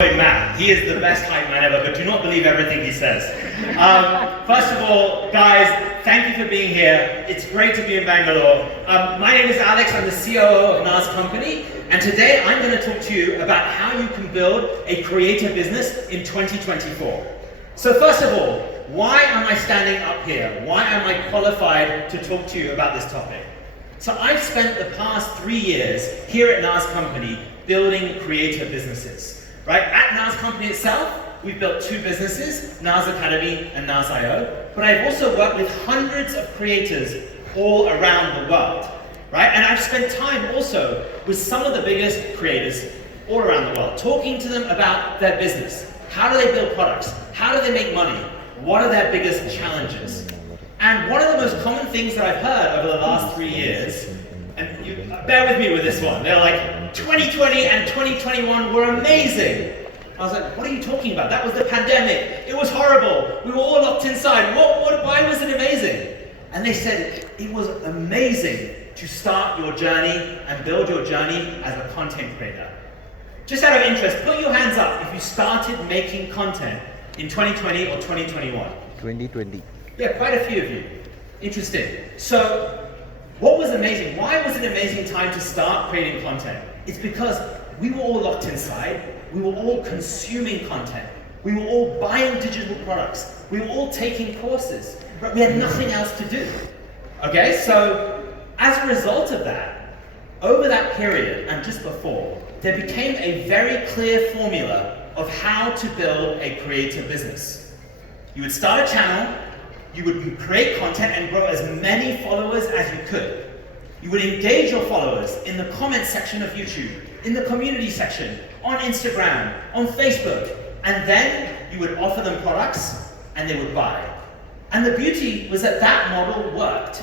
Matt. He is the best hype man ever, but do not believe everything he says. First of all, guys, thank you for being here. It's great to be in Bangalore. My name is Alex. I'm the COO of Nas Company, and today I'm going to talk to you about how you can build a creative business in 2024. So first of all, why am I standing up here? Why am I qualified to talk to you about this topic? So I've spent the past 3 years here at Nas Company building creative businesses. Right? At Nas Company itself, we've built 2 businesses, Nas Academy and Nas.io, but I've also worked with hundreds of creators all around the world. Right? And I've spent time also with some of the biggest creators all around the world, talking to them about their business. How do they build products? How do they make money? What are their biggest challenges? And one of the most common things that I've heard over the last 3 years, and you bear with me with this one, they're like, 2020 and 2021 were amazing. I was like, what are you talking about? That was the pandemic. It was horrible. We were all locked inside. Why was it amazing? And they said, it was amazing to start your journey and build your journey as a content creator. Just out of interest, put your hands up if you started making content in 2020 or 2021. 2020. Yeah, quite a few of you. Interesting. So, what was amazing? Why was it an amazing time to start creating content? It's because we were all locked inside. We were all consuming content. We were all buying digital products. We were all taking courses. But we had nothing else to do. Okay, so as a result of that, over that period and just before, there became a very clear formula of how to build a creative business. You would start a channel, you would create content and grow as many followers as you could. You would engage your followers in the comment section of YouTube, in the community section, on Instagram, on Facebook, and then you would offer them products and they would buy. And the beauty was that that model worked.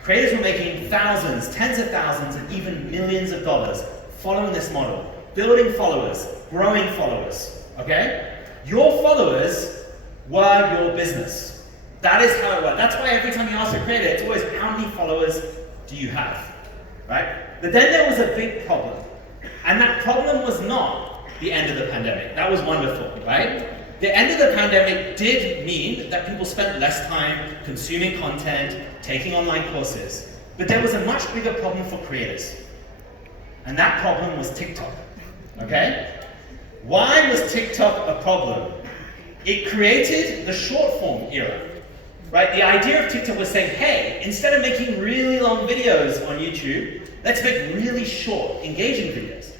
Creators were making thousands, tens of thousands, and even millions of dollars following this model, building followers, growing followers, okay? Your followers were your business. That is how it worked. That's why every time you ask a creator, it's always, how many followers do you have, right? But then there was a big problem. And that problem was not the end of the pandemic. That was wonderful, right? The end of the pandemic did mean that people spent less time consuming content, taking online courses. But there was a much bigger problem for creators. And that problem was TikTok, okay? Why was TikTok a problem? It created the short form era. Right? The idea of TikTok was saying, hey, instead of making really long videos on YouTube, let's make really short, engaging videos.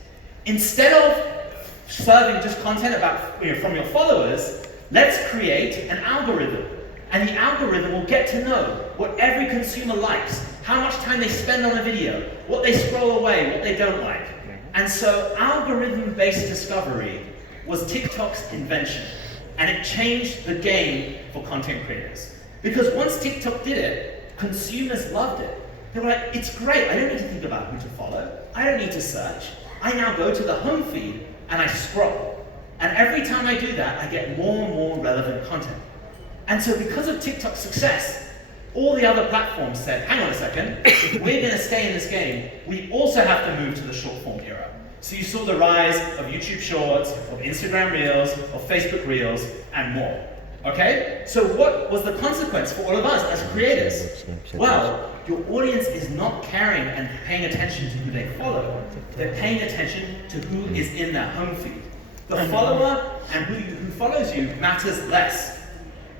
Instead of serving just content about, from your followers, let's create an algorithm. And the algorithm will get to know what every consumer likes, how much time they spend on a video, what they scroll away, what they don't like. And so algorithm-based discovery was TikTok's invention. And it changed the game for content creators. Because once TikTok did it, consumers loved it. They were like, it's great, I don't need to think about who to follow. I don't need to search. I now go to the home feed and I scroll. And every time I do that, I get more and more relevant content. And so because of TikTok's success, all the other platforms said, hang on a second, if we're gonna stay in this game, we also have to move to the short form era. So you saw the rise of YouTube Shorts, of Instagram Reels, of Facebook Reels, and more. Okay? So what was the consequence for all of us as creators? Well, your audience is not caring and paying attention to who they follow. They're paying attention to who is in their home feed. The follower and who follows you matters less.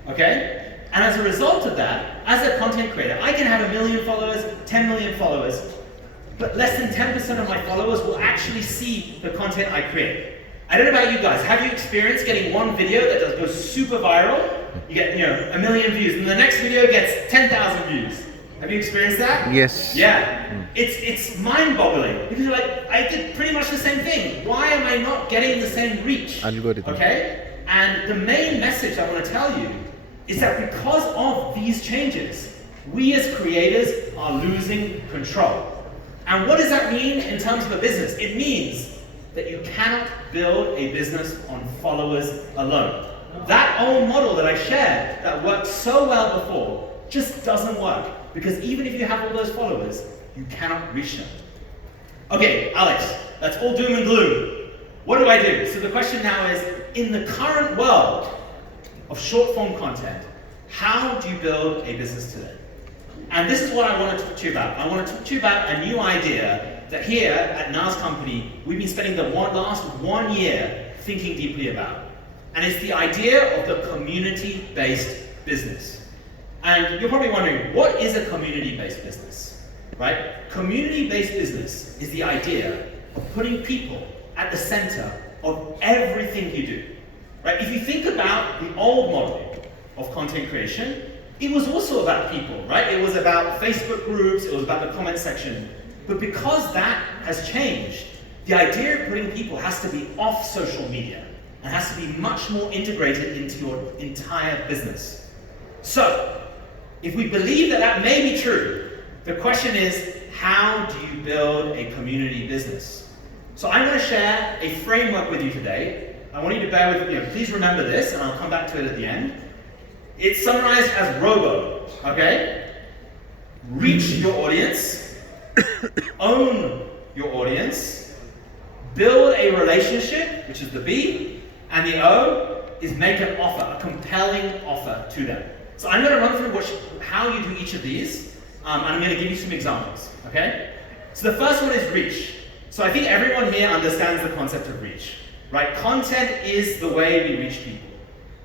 Okay? And as a result of that, as a content creator, I can have 1 million followers, 10 million followers, but less than 10% of my followers will actually see the content I create. I don't know about you guys, have you experienced getting one video that goes super viral? You get, 1 million views, and the next video gets 10,000 views. Have you experienced that? Yes. Yeah. It's mind-boggling, because you're like, I did pretty much the same thing. Why am I not getting the same reach? Algorithm. Okay? And the main message I want to tell you is that because of these changes, we as creators are losing control. And what does that mean in terms of a business? It means that you cannot build a business on followers alone. That old model that I shared that worked so well before just doesn't work, because even if you have all those followers, you cannot reach them. Okay, Alex, that's all doom and gloom. what do I do? So the question now is, in the current world of short form content, how do you build a business today? And this is what I want to talk to you about. I want to talk to you about a new idea that here at Nas Company, we've been spending the last 1 year thinking deeply about. And it's the idea of the community-based business. And you're probably wondering, what is a community-based business, right? Community-based business is the idea of putting people at the center of everything you do, right? If you think about the old model of content creation, it was also about people, right? It was about Facebook groups, it was about the comment section. But because that has changed, the idea of putting people has to be off social media and has to be much more integrated into your entire business. So, if we believe that that may be true, the question is, how do you build a community business? So I'm going to share a framework with you today. I want you to bear with me. Please remember this, and I'll come back to it at the end. It's summarized as ROBO, okay? Reach your audience, own your audience, build a relationship, which is the B, and the O is make an offer, a compelling offer to them. So I'm going to run through how you do each of these, and I'm going to give you some examples, okay? So the first one is reach. So I think everyone here understands the concept of reach, right? Content is the way we reach people.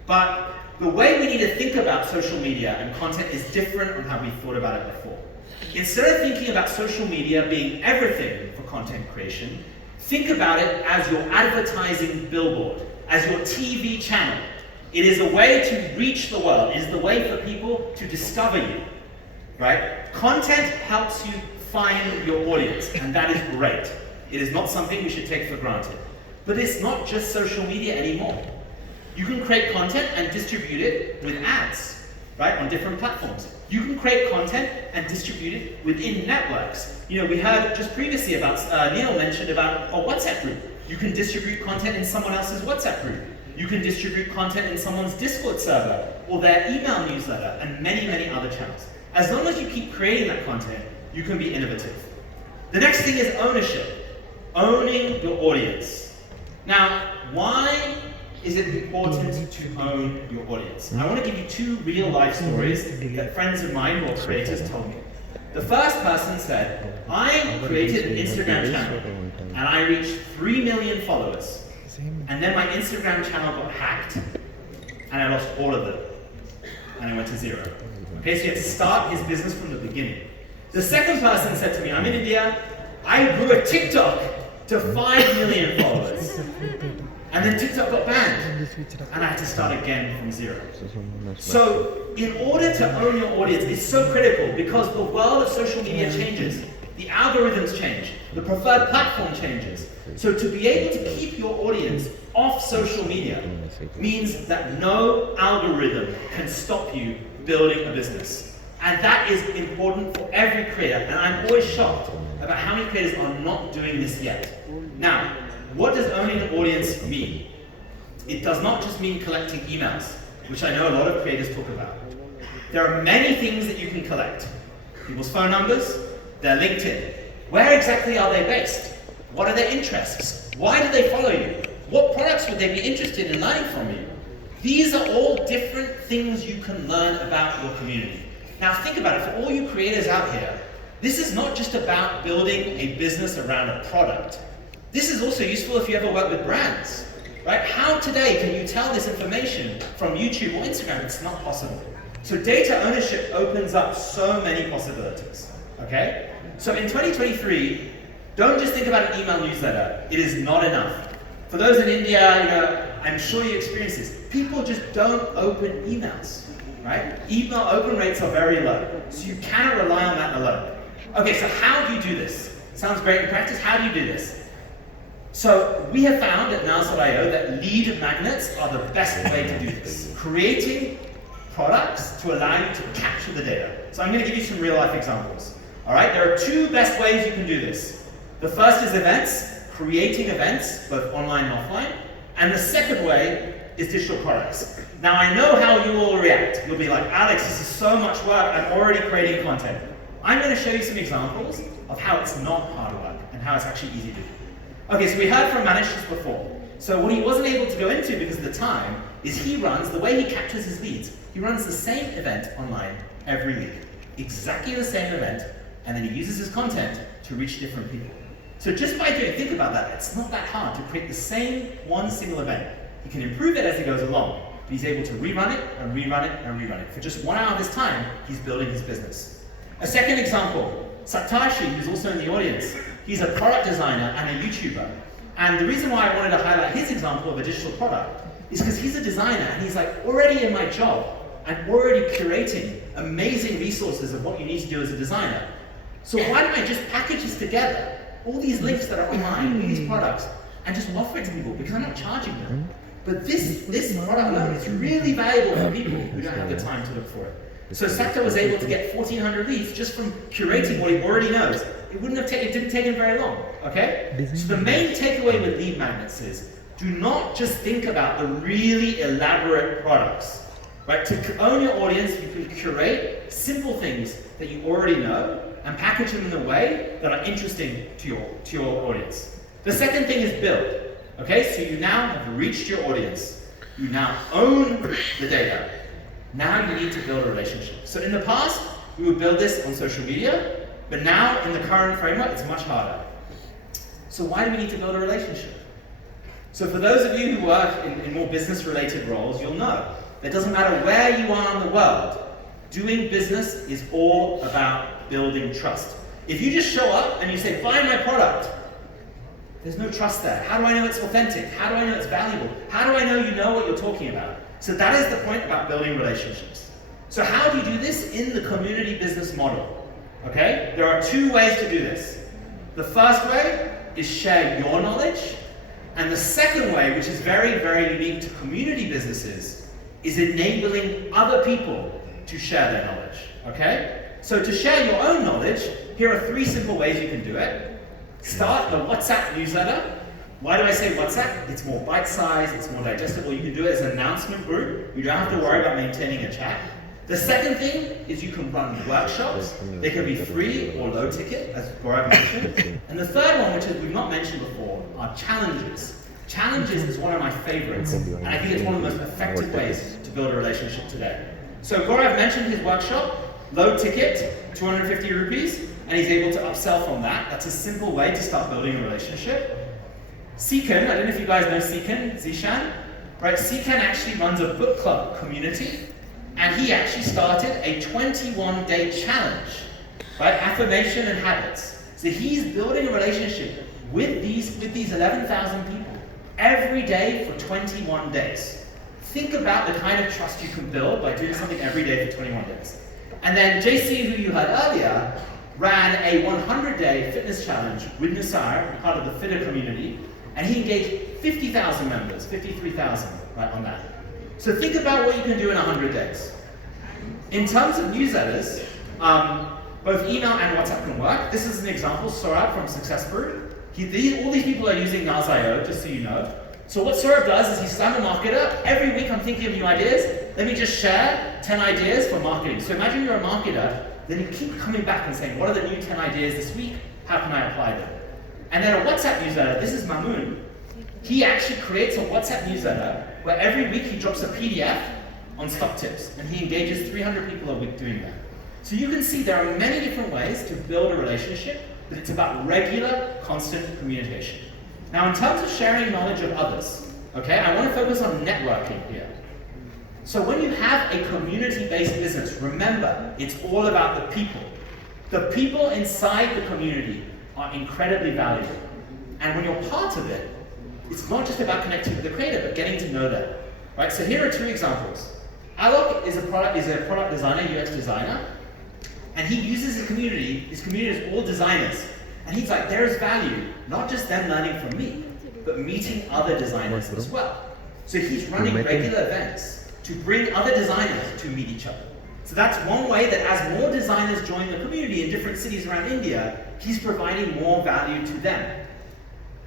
But the way we need to think about social media and content is different from how we thought about it before. Instead of thinking about social media being everything for content creation, think about it as your advertising billboard, as your TV channel. It is a way to reach the world. It is the way for people to discover you, right? Content helps you find your audience, and that is great. It is not something we should take for granted. But it's not just social media anymore. You can create content and distribute it with ads, right, on different platforms. You can create content and distribute it within networks. You know, we heard just previously about, Neil mentioned about a WhatsApp group. You can distribute content in someone else's WhatsApp group. You can distribute content in someone's Discord server or their email newsletter and many, many other channels. As long as you keep creating that content, you can be innovative. The next thing is ownership. Owning your audience. Now, why is it important to own your audience? And I want to give you 2 real-life stories that friends of mine who are creators told me. The first person said, I created an Instagram channel and I reached 3 million followers. And then my Instagram channel got hacked and I lost all of them. And I went to 0. Okay, so he had to start his business from the beginning. The second person said to me, I'm in India, I grew a TikTok to 5 million followers. And then TikTok got banned, and I had to start again from 0. So, in order to own your audience, it's so critical because the world of social media changes. The algorithms change. The preferred platform changes. So to be able to keep your audience off social media means that no algorithm can stop you building a business. And that is important for every creator. And I'm always shocked about how many creators are not doing this yet. Now, what does owning an audience mean? It does not just mean collecting emails, which I know a lot of creators talk about. There are many things that you can collect. People's phone numbers, their LinkedIn. Where exactly are they based? What are their interests? Why do they follow you? What products would they be interested in learning from you? These are all different things you can learn about your community. Now think about it, for all you creators out here, this is not just about building a business around a product. This is also useful if you ever work with brands, right? How today can you tell this information from YouTube or Instagram? It's not possible. So data ownership opens up so many possibilities, okay? So in 2023, don't just think about an email newsletter. It is not enough. For those in India, I'm sure you experience this. People just don't open emails, right? Email open rates are very low, so you cannot rely on that alone. Okay, so how do you do this? Sounds great in practice. How do you do this? So we have found at Nas.io that lead magnets are the best way to do this. Creating products to allow you to capture the data. So I'm going to give you some real life examples. All right, there are 2 best ways you can do this. The first is events, creating events, both online and offline. And the second way is digital products. Now I know how you will react. You'll be like, Alex, this is so much work, I'm already creating content. I'm going to show you some examples of how it's not hard work and how it's actually easy to do. Okay, so we heard from Manish just before. So what he wasn't able to go into because of the time is the way he captures his leads, he runs the same event online every week. Exactly the same event, and then he uses his content to reach different people. So just by think about that, it's not that hard to create the same one single event. He can improve it as he goes along, but he's able to rerun it and rerun it and rerun it. For just 1 hour of his time, he's building his business. A second example, Satoshi, who's also in the audience, he's a product designer and a YouTuber. And the reason why I wanted to highlight his example of a digital product is because he's a designer and he's like, already in my job, I'm already curating amazing resources of what you need to do as a designer. So why don't I just package this together, all these links that are online, all these products, and just offer it to people because I'm not charging them. But this product alone is really valuable for people who don't have the time to look for it. So Sato was able to get 1,400 leads just from curating what he already knows. It didn't take him very long, okay? So the main takeaway with lead magnets is, do not just think about the really elaborate products, right? To own your audience, you can curate simple things that you already know and package them in a way that are interesting to your audience. The second thing is build, okay? So you now have reached your audience. You now own the data. Now you need to build a relationship. So in the past, we would build this on social media, but now in the current framework, it's much harder. So why do we need to build a relationship? So for those of you who work in more business-related roles, you'll know that it doesn't matter where you are in the world, doing business is all about building trust. If you just show up and you say, buy my product, there's no trust there. How do I know it's authentic? How do I know it's valuable? How do I know you know what you're talking about? So that is the point about building relationships. So how do you do this in the community business model? Okay, there are 2 ways to do this. The first way is share your knowledge, and the second way, which is very, very unique to community businesses, is enabling other people to share their knowledge. Okay? So to share your own knowledge, here are 3 simple ways you can do it. Start a WhatsApp newsletter. Why do I say WhatsApp? It's more bite-sized, it's more digestible. You can do it as an announcement group. You don't have to worry about maintaining a chat. The second thing is you can run workshops. They can be free or low ticket, as Gaurav mentioned. And the third one, which we've not mentioned before, are challenges. Challenges is one of my favorites, and I think it's one of the most effective ways to build a relationship today. So Gaurav mentioned his workshop, low ticket, 250 rupees, and he's able to upsell from that. That's a simple way to start building a relationship. Seekan, I don't know if you guys know Seekan, Zishan, right? Seekan actually runs a book club community, and he actually started a 21-day challenge, right? Affirmation and habits. So he's building a relationship with these 11,000 people every day for 21 days. Think about the kind of trust you can build by doing something every day for 21 days. And then JC, who you heard earlier, ran a 100-day fitness challenge with Nusar, part of the Fitter community, and he engaged 50,000 members, 53,000, right, on that. So think about what you can do in 100 days. In terms of newsletters, both email and WhatsApp can work. This is an example, Saurabh from Success Brew. All these people are using Nas.io, just so you know. So what Saurabh does is he's I'm a marketer. Every week I'm thinking of new ideas. Let me just share 10 ideas for marketing. So imagine you're a marketer, then you keep coming back and saying, what are the new 10 ideas this week? How can I apply them? And then a WhatsApp newsletter, this is Mamoon. He actually creates a WhatsApp newsletter where every week he drops a PDF on stock tips, and he engages 300 people a week doing that. So you can see there are many different ways to build a relationship, but it's about regular, constant communication. Now, in terms of sharing knowledge of others, okay, I want to focus on networking here. So when you have a community-based business, remember, it's all about the people. The people inside the community are incredibly valuable. And when you're part of it, it's not just about connecting with the creator, but getting to know them. Right? So here are 2 examples. Alok is a product designer, UX designer, and he uses his community. His community is all designers. And he's like, there's value, not just them learning from me, but meeting other designers as well. So he's running regular events to bring other designers to meet each other. So that's one way that as more designers join the community in different cities around India, he's providing more value to them.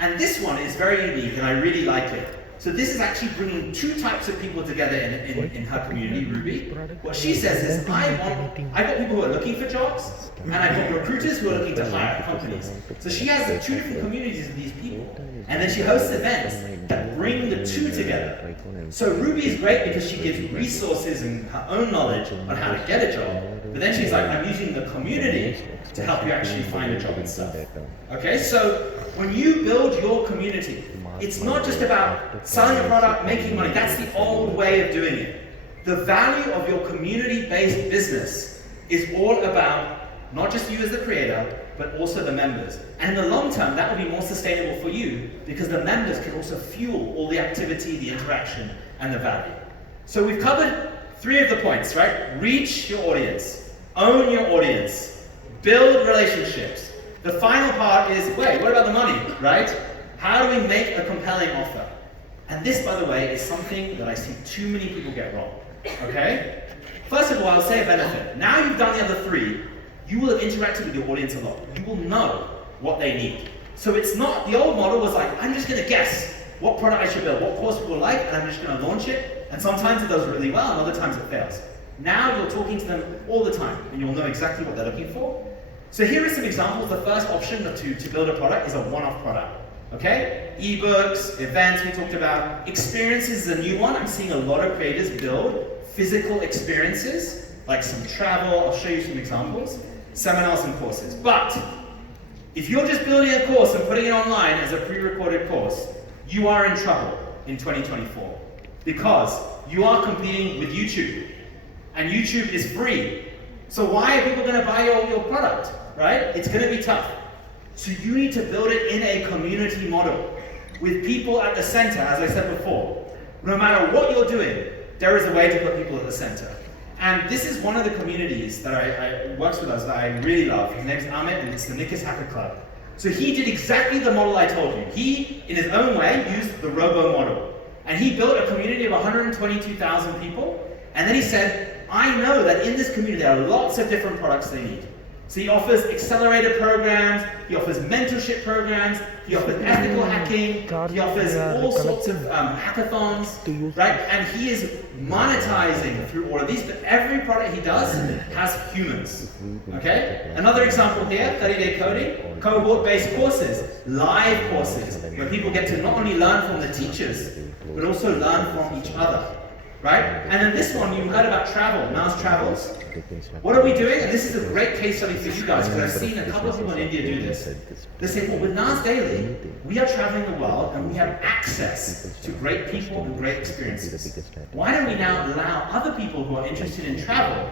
And this one is very unique, and I really like it. So this is actually bringing two types of people together in her community, Ruby. What she says is, I've got people who are looking for jobs, and I've got recruiters who are looking to hire companies. So she has the two different communities of these people. And then she hosts events that bring the two together. So Ruby is great because she gives resources and her own knowledge on how to get a job. But then she's like, I'm using the community to help you actually find a job and stuff. Okay, so when you build your community, it's not just about selling a product, making money. That's the old way of doing it. The value of your community-based business is all about not just you as the creator, but also the members. And in the long term, that will be more sustainable for you because the members can also fuel all the activity, the interaction, and the value. So we've covered 3 of the points, right? Reach your audience, own your audience, build relationships. The final part is, wait, what about the money, right? How do we make a compelling offer? And this, by the way, is something that I see too many people get wrong, okay? First of all, I'll say a benefit. Now you've done the other 3, you will have interacted with your audience a lot. You will know what they need. So it's not, the old model was like, I'm just gonna guess what product I should build, what course people like, and I'm just gonna launch it. And sometimes it does really well, and other times it fails. Now you're talking to them all the time, and you'll know exactly what they're looking for. So here are some examples. The first option to build a product is a one-off product. Okay? Ebooks, events we talked about. Experiences is a new one. I'm seeing a lot of creators build physical experiences, like some travel. I'll show you some examples. Seminars and courses. But if you're just building a course and putting it online as a pre-recorded course, you are in trouble in 2024 because you are competing with YouTube, and YouTube is free. So why are people going to buy your product, right? It's going to be tough. So you need to build it in a community model with people at the center, as I said before. No matter what you're doing, there is a way to put people at the center. And this is one of the communities that I works with us that I really love. His name's Amit, and it's the Nikkis Hacker Club. So he did exactly the model I told you. He, in his own way, used the Robo model. And he built a community of 122,000 people. And then he said, I know that in this community there are lots of different products they need. So he offers accelerator programs, he offers mentorship programs, he offers ethical hacking, he offers all sorts of hackathons, right? And he is monetizing through all of these, but every product he does has humans, okay? Another example here, 30-day coding, cohort-based courses, live courses, where people get to not only learn from the teachers, but also learn from each other. Right? And then this one, you heard about travel, Nas Travels. What are we doing? And this is a great case study for you guys, because I've seen a couple of people in India do this. They say, well, with Nas Daily, we are traveling the world and we have access to great people and great experiences. Why don't we now allow other people who are interested in travel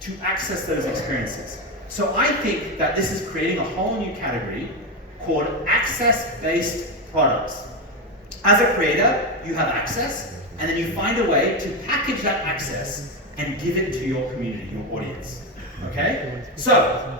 to access those experiences? So I think that this is creating a whole new category called access-based products. As a creator, you have access, and then you find a way to package that access and give it to your community, your audience, okay? So,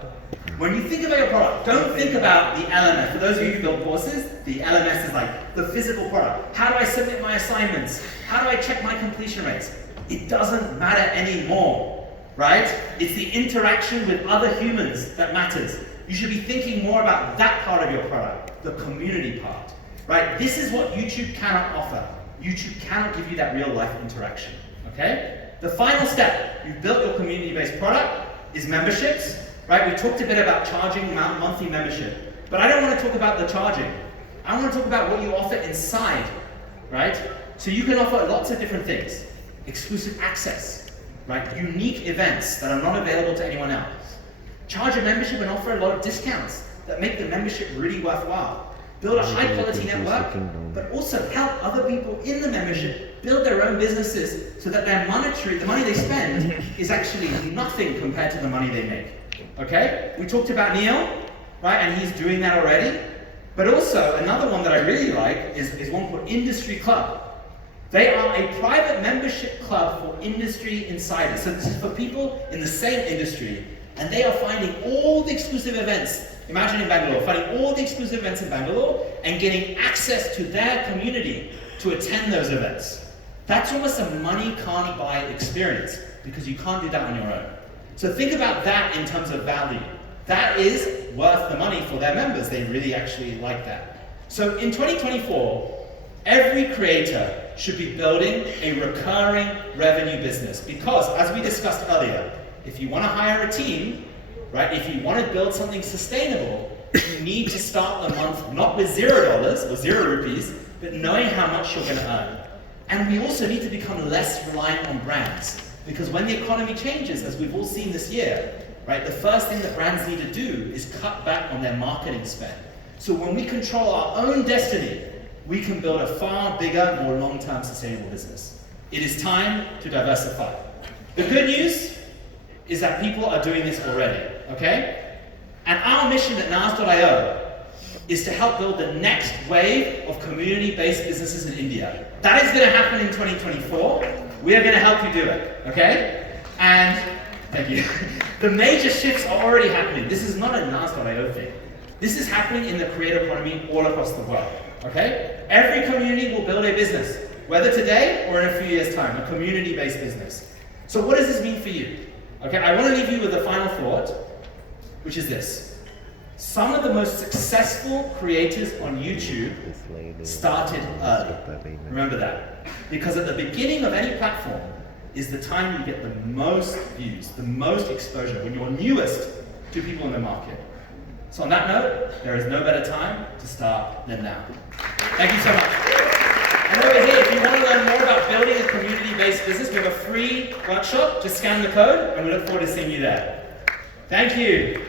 when you think about your product, don't think about the LMS. For those of you who build courses, the LMS is like the physical product. How do I submit my assignments? How do I check my completion rates? It doesn't matter anymore, right? It's the interaction with other humans that matters. You should be thinking more about that part of your product, the community part, right? This is what YouTube cannot offer. YouTube cannot give you that real life interaction, okay? The final step, you've built your community-based product, is memberships, right? We talked a bit about charging monthly membership, but I don't want to talk about the charging. I want to talk about what you offer inside, right? So you can offer lots of different things. Exclusive access, right? Unique events that are not available to anyone else. Charge a membership and offer a lot of discounts that make the membership really worthwhile. Build a high quality network, but also help other people in the membership build their own businesses so that the money they spend is actually nothing compared to the money they make. Okay? We talked about Neil, right? And he's doing that already. But also, another one that I really like is one called Industry Club. They are a private membership club for industry insiders. So this is for people in the same industry, and they are finding all the exclusive events. Imagine in Bangalore, finding all the exclusive events in Bangalore and getting access to their community to attend those events. That's almost a money can't buy experience because you can't do that on your own. So think about that in terms of value. That is worth the money for their members. They really actually like that. So in 2024, Every creator should be building a recurring revenue business because, as we discussed earlier, if you want to hire a team, right, if you want to build something sustainable, you need to start the month not with $0 or 0 rupees, but knowing how much you're going to earn. And we also need to become less reliant on brands because when the economy changes, as we've all seen this year, right, the first thing that brands need to do is cut back on their marketing spend. So when we control our own destiny, we can build a far bigger, more long-term sustainable business. It is time to diversify. The good news is that people are doing this already, okay? And our mission at Nas.io is to help build the next wave of community-based businesses in India. That is going to happen in 2024. We are going to help you do it, okay? And, thank you. The major shifts are already happening. This is not a Nas.io thing. This is happening in the creator economy all across the world, okay? Every community will build a business, whether today or in a few years' time, a community-based business. So what does this mean for you? Okay, I want to leave you with a final thought, which is this. Some of the most successful creators on YouTube started early. Remember that. Because at the beginning of any platform is the time you get the most views, the most exposure, when you're newest to people in the market. So on that note, there is no better time to start than now. Thank you so much. And over here, if you want to learn more about building a community-based business, we have a free workshop. Just scan the code, and we look forward to seeing you there. Thank you.